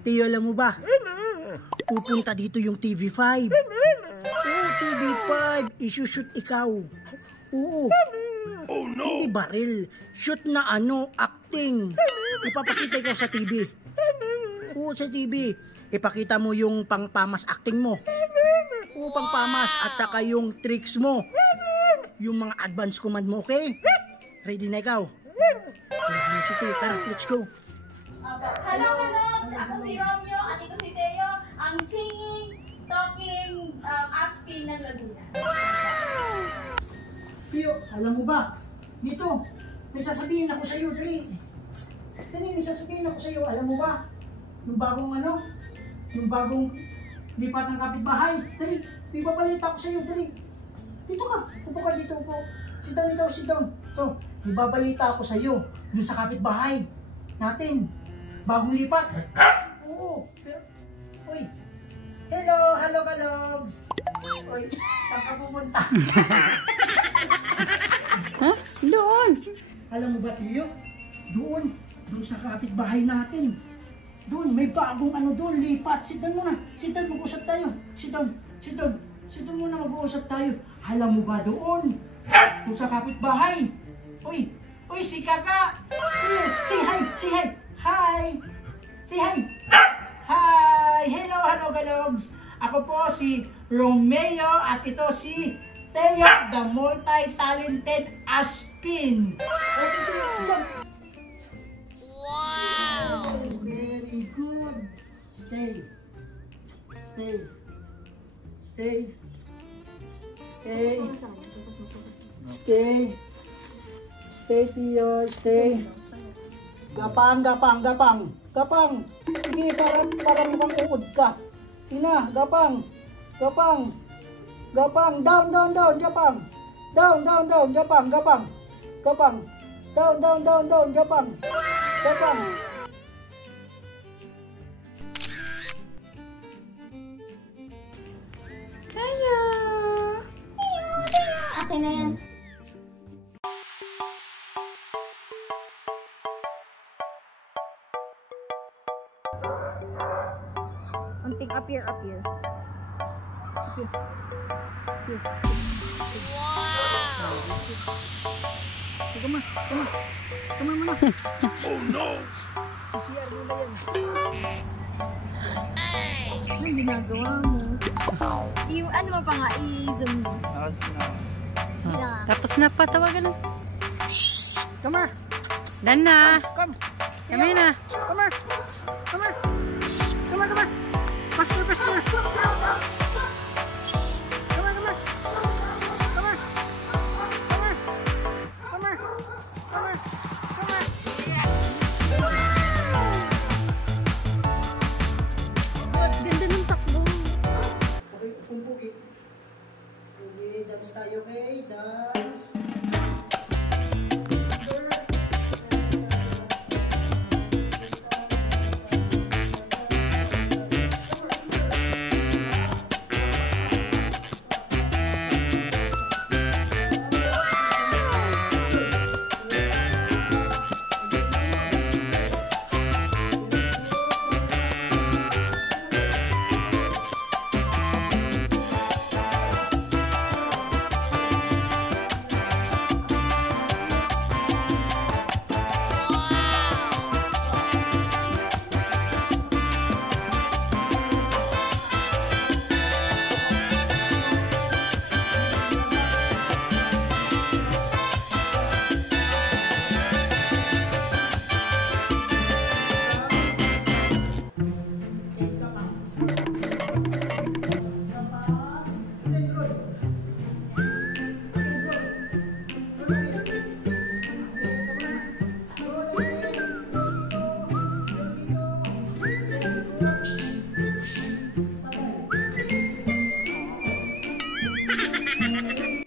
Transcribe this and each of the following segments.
Tiyo, alam mo ba? Pupunta dito yung TV5. Oo, TV5. Isushoot ikaw. Oo. Oh no! Hindi baril. Shoot na acting. Ipapakita ikaw sa TV. Oo, sa TV. Ipakita mo yung pangpamas acting mo. Oo, pangpamas. At saka yung tricks mo. Yung mga advance command mo, okay? Ready na ikaw? Tara, let's go. Hello, ako si Romeo at ito si Teo, ang singing, talking Aspin ng Laguna. Tiyo, alam mo ba? Dito, may sasabihin ako sa iyo, dali. Dali, may sasabihin ako sa iyo, alam mo ba? Yung bagong yung bagong lipat ng kapitbahay. Dali, may babalita ako sa iyo, dali. Dito ka, upo ka dito, upo. Sit down ikaw, sit down. So, may babalita ako sa iyo, dun sa kapitbahay natin. Bagong lipat. Oo, pero, uy. Hello, kalogs. Uy, saan ka pupunta? Huh? Doon. Alam mo ba, Tiyo? Doon sa kapitbahay natin. Doon, may bagong doon, lipat. Sit down muna. Sit down, mag-uusap tayo. Sit down. Sit down muna, mag-uusap tayo. Alam mo ba doon sa kapitbahay? Uy, si Kaka. Say hi. Hi. Say hi. Hi. Hello, kalogs. Ako po si Romeo at ito si Teo, the multi-talented Aspin. Wow! Very good. Stay, Teo, stay. Gapang. Sige, parang mukhang uod ka. Ina, gapang. Down, Japang. Down, Japang. Down, Japang. Teo! Akin na yan. Unting up here. Wow! Come on muna. Oh no! CCR muna yan. Anong ginagawa mo? Yung ano mo pa nga, i-zoom mo. Tapos na, patawagan na. Come here. Dan na. Come. Kami na. Come here. Faster. Ganda ng takbo. Okay, pugi. Dance tayo, okay? Dance.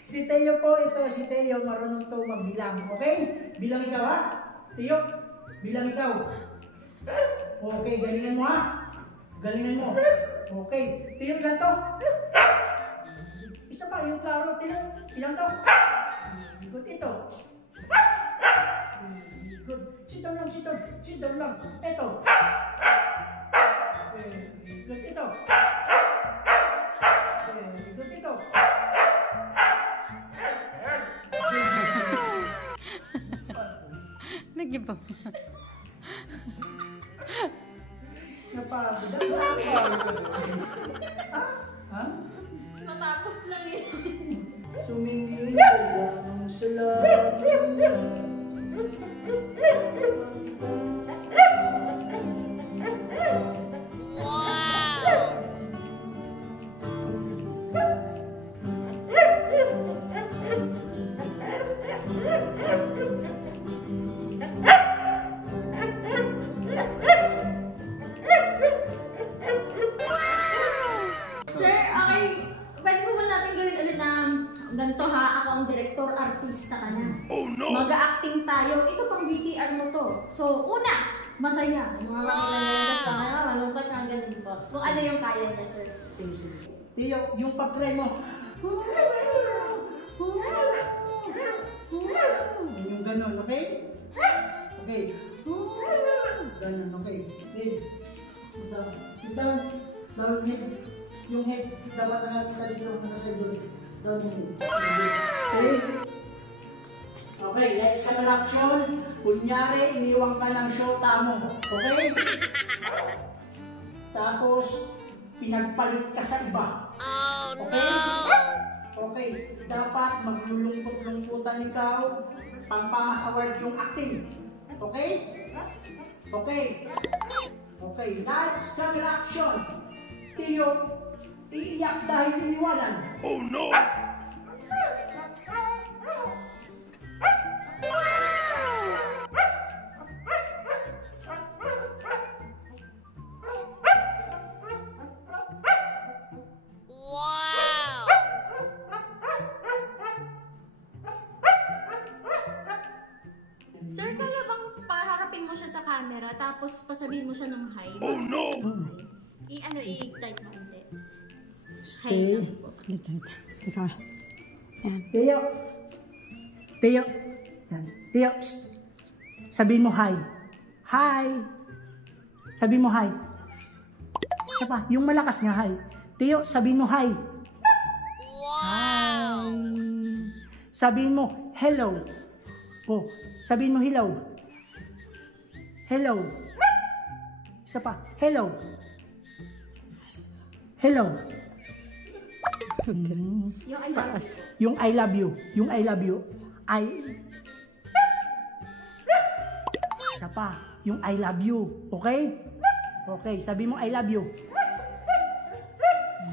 Si Teo po, si Teo, marunong to magbilang. Okay? Bilang ikaw, ha? Teo, bilang ikaw. Okay, galingan mo, ha? Galingan mo. Okay. Teo, ilan to? Isa pa, yung klaro. Ilan to? Good, ito. Good. Sit down lang. Ito. Ikot ito. Ikot ito. Nag-iba. Napagod. Ha? Matapos lang eh. Tumingin lang sa langit. Sir, okay. Pwede po ba natin gawin ulit na ganito ha? Ako ang director, artista ka na. Oh no! Mag-a-acting tayo. Ito pang BTR mo to. So, una, masaya. Mga makikilalas ka na, malungkot hanggang dito. Kung ano yung kaya niya, sir. Sige. Tiyo, yung pag-try mo. Yung ganun, okay? Okay. Ganun, okay. Okay. Down. Down head. Yung head, dapat nakakita dito. Nasa doon. Down head. Okay. Okay, let's have an action. Kunyari, iniwang ka ng shota mo. Okay? Tapos, pinagpalit ka sa iba. Okay? Okay, dapat maglulungkot-lungkutan ikaw, pangpamasaward yung acting. Okay? Okay. Okay, lights, camera, action. Tiyo, iiyak dahil iniwanan. Oh no! Sir, kaya bang paharapin mo siya sa camera tapos pasabihin mo siya ng hi? Oh no! I-type mo hindi. Hi Okay. lang po. Ikaw. Yan. Tiyo. Tiyo. Yan. Tiyo. Psst. Sabihin mo hi. Hi. Sabihin mo hi. Isa pa. Yung malakas nga hi. Tiyo, sabihin mo hi. Hi. Sabihin mo hello. Po. Sabihin mo hello. Hello. Isa pa. Hello. Hello. Yung I love you. Yung I love you. Yung I love you. Isa pa. Yung I love you. Okay? Okay. Sabi mo I love you.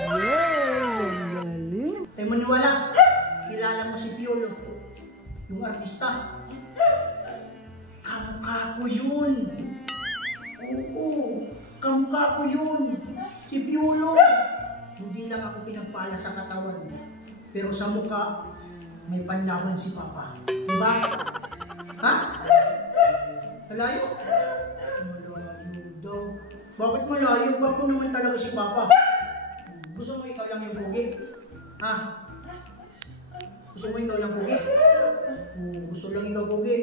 Wow! Galing. Eh, maniwala. Kilala mo si Piolo. Yung artista. Kamukha ko yun. Oo. Kamukha ko yun. Si Piolo. Hindi lang ako pinagpala sa katawan. Pero sa mukha, may panlawan si Papa. Diba? Ha? Malayo? Malayo daw. Bakit malayo? Gwapo naman talaga si Papa. Gusto mo ikaw lang yung pugi? Ha? Gusto mo ikaw lang pugi? Gusto lang ikaw pugi?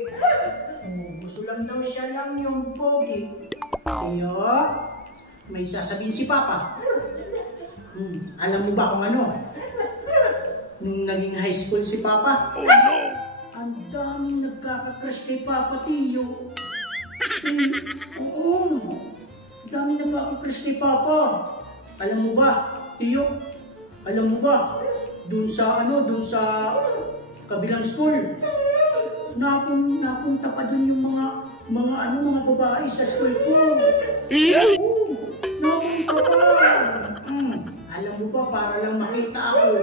Gusto lang daw siya lang yung pugi. Kaya, may sasabihin si Papa. Alam mo ba kung ano? Nung naging high school si Papa, Oh no! ang daming nagkaka-crush kay Papa, Tiyo. Oo, ang daming nagkaka-crush kay Papa. Alam mo ba, Tiyo? Alam mo ba, dun sa kabilang school, napunta pa dun yung mga babae sa school ko. Oo, napunta pa. Alam mo ba, para lang makita ako.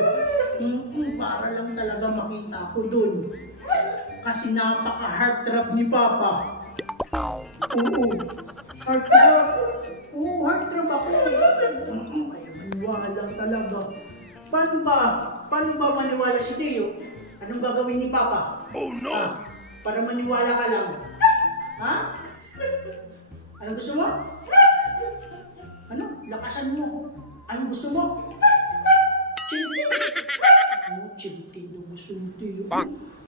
Para lang talaga makita ako dun. Kasi napaka-heartthrob ni Papa. Oo. Heartthrob. Oo, heartthrob ako. Maniwala talaga. Paano ba maniwala si Teo? Anong gagawin ni Papa? Oh no! Para maniwala ka lang. Ha? Anong gusto mo? Ano? Lakasan mo. Anong gusto mo? Chinti. Chinti na gusto mo, Teo.